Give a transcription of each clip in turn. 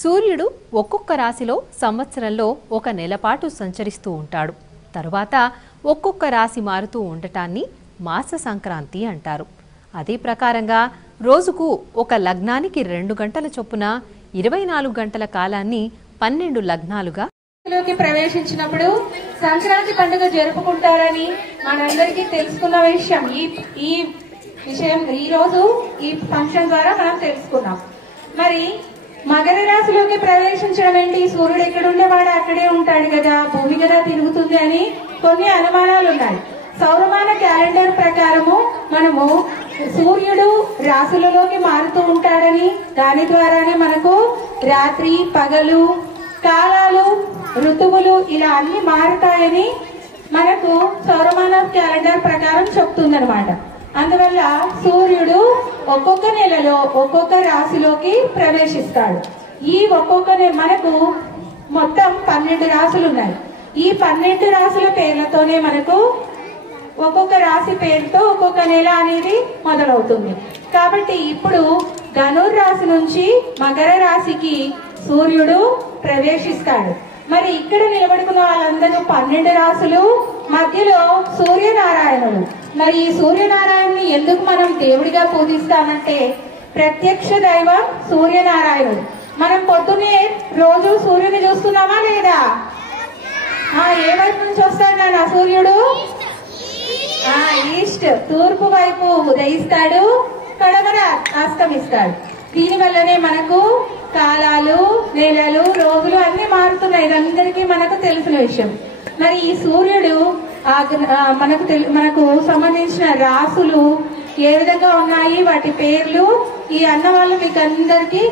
సూర్యుడు ఒక్కొక్క రాశిలో సంవత్సరంలో ఒక నెలపాటు సంచరిస్తూ ఉంటాడు. తరువాత ఒక్కొక్క రాశి మారుతూ ఉండటాన్ని మాస సంక్రాంతి అంటారు. అదే ప్రకారంగా రోజుకు ఒక లగ్నానికి 2 గంటల చొప్పున 24 గంటల కాలాన్ని 12 లగ్నాలుగా ప్రవేశించినప్పుడు సంక్రాంతి పండుగ జరుపుకుంటారని మనందరికీ తెలుసుకున్న విషయం. ఈ విషయం ఈ రోజు ఈ ఫంక్షన్ ద్వారా మనం తెలుసుకున్నాం. మరి మకర రాశిలోకి ప్రవేశించడం ఏంటి? సూర్యుడు ఎక్కడుండేవాడు అక్కడే ఉంటాడు కదా, భూమి కదా తిరుగుతుంది అని కొన్ని అనుమానాలు ఉన్నాయి. సౌరమాన క్యాలెండర్ ప్రకారము మనము సూర్యుడు రాశులలోకి మారుతూ ఉంటాడని, దాని ద్వారానే మనకు రాత్రి పగలు కాలాలు ఋతువులు ఇలా అన్ని మారుతాయని మనకు సౌరమాన క్యాలెండర్ ప్రకారం చెప్తుందన్నమాట. అందువల్ల సూర్యుడు ఒక్కొక్క నెలలో ఒక్కొక్క రాశిలోకి ప్రవేశిస్తాడు. ఈ ఒక్కొక్క మనకు మొత్తం 12 రాశులు ఉన్నాయి. ఈ 12 రాశుల పేర్లతోనే మనకు ఒక్కొక్క రాశి పేరుతో ఒక్కొక్క నెల అనేది మొదలవుతుంది. కాబట్టి ఇప్పుడు ధనుర్ రాశి నుంచి మకర రాశికి సూర్యుడు ప్రవేశిస్తాడు. మరి ఇక్కడ నిలబడుకున్న వాళ్ళందరూ 12 రాశులు, మధ్యలో సూర్యనారాయణుడు. మరి ఈ సూర్యనారాయణుని ఎందుకు మనం దేవుడిగా పూజిస్తామంటే ప్రత్యక్ష దైవం సూర్యనారాయణుడు. మనం పొద్దునే రోజు సూర్యుని చూస్తున్నామా లేదా? ఏ వైపు నుంచి వస్తాడు నాన్న సూర్యుడు? ఈస్ట్, తూర్పు వైపు ఉదయిస్తాడు, కడమర అస్తమిస్తాడు. దీని వల్లనే మనకు కాలాలు నెలలు రోజులు అన్ని మారుతున్నాయి. ఇదందరికీ మనకు తెలిసిన విషయం. మరి ఈ సూర్యుడు మనకు సంబంధించిన రాసులు ఏ విధంగా ఉన్నాయి, వాటి పేర్లు ఈ అన్న వాళ్ళు మీకు అందరికి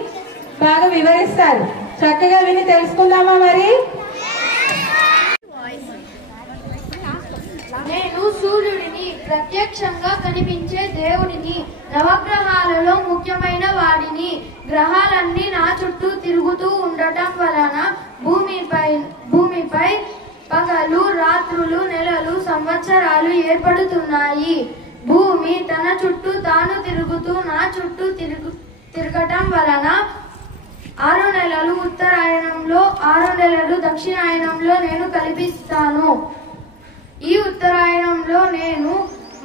బాగా వివరిస్తారు. చక్కగా విని తెలుసుకుందామా? మరి నేను సూర్యుడిని, ప్రత్యక్షంగా కనిపించే దేవుడిని, నవగ్రహాలలో ముఖ్యమైన వాడిని. గ్రహాలన్నీ నా చుట్టూ తిరుగుతూ ఉండటం వలన భూమిపై పగలు రాత్రులు నెలలు సంవత్సరాలు ఏర్పడుతున్నాయి. భూమి తన చుట్టూ తాను తిరుగుతూ నా చుట్టూ తిరగటం వలన 6 నెలలు ఉత్తరాయణంలో 6 నెలలు దక్షిణాయనంలో నేను కల్పిస్తాను. ఈ ఉత్తరాయణంలో నేను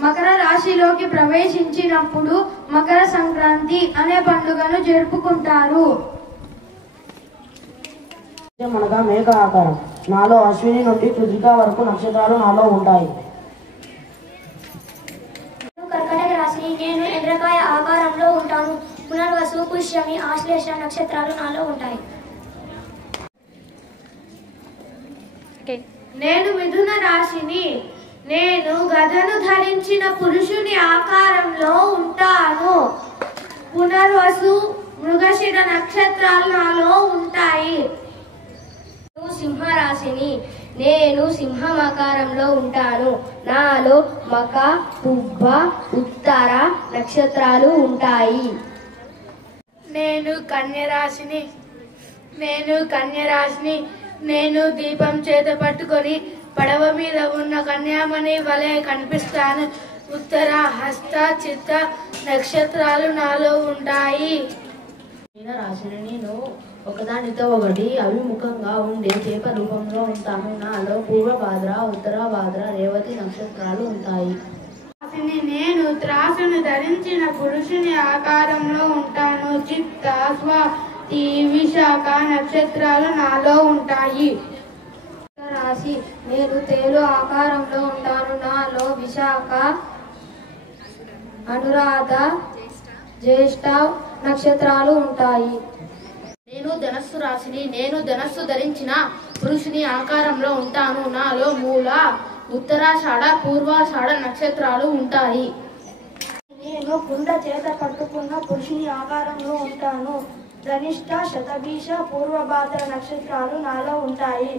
మకర రాశిలోకి ప్రవేశించినప్పుడు మకర సంక్రాంతి అనే పండుగను జరుపుకుంటారు. అనగా మేఘ ఆకారం. నాలో అశ్విని నుండి కృతిక వరకు నక్షత్రాలు నాలో ఉంటాయి. కర్కటక రాశిని, నేను ఎండ్రకాయ ఆకారంలో ఉంటాను. పునర్వసు, పుష్యమి, ఆశ్లేష నక్షత్రాలు నాలో ఉంటాయి. నేను మిథున రాశిని, నేను గదను ధరించిన పురుషుని ఆకారంలో ఉంటాను. పునర్వసు, మృగశిర నక్షత్రాలు నాలో ఉంటాయి. సింహరాశిని, నేను సింహం ఆకారంలో ఉంటాను. నాలో మక, పుబ్బ, ఉత్తర నక్షత్రాలు ఉంటాయి. నేను కన్యరాశిని, నేను దీపం చేత పట్టుకొని పడవ మీద ఉన్న కన్యామణి వలె కనిపిస్తాను. ఉత్తర, హస్త, చిత్త నక్షత్రాలు నాలో ఉంటాయి. రాశిని, నేను ఒకదానితో ఒకటి అభిముఖంగా ఉండే చేప రూపంలో ఉంటాను. నాలో పూర్వభాద్ర, ఉత్తరాభాద్ర, రేవతి నక్షత్రాలు ఉంటాయి. నేను త్రాసును ధరించిన పురుషుని ఆకారంలో ఉంటాను. చిత్త, స్వాతి, విశాఖ నక్షత్రాలు నాలో ఉంటాయి. రాశి, నేను తేలు ఆకారంలో ఉంటాను. నాలో విశాఖ, అనురాధ, జ్యేష్ఠ నక్షత్రాలు ఉంటాయి. నేను ధనస్సు రాశిని, నేను ధనస్సు ధరించిన పురుషుని ఆకారంలో ఉంటాను. నాలో మూల, ఉత్తరాషాఢ, పూర్వాషాఢ నక్షత్రాలు ఉంటాయి. నేను కుండ చేత పట్టుకున్న పురుషుని ఆకారంలో ఉంటాను. ధనిష్ట, శతభీష, పూర్వభాద్ర నక్షత్రాలు నాలో ఉంటాయి.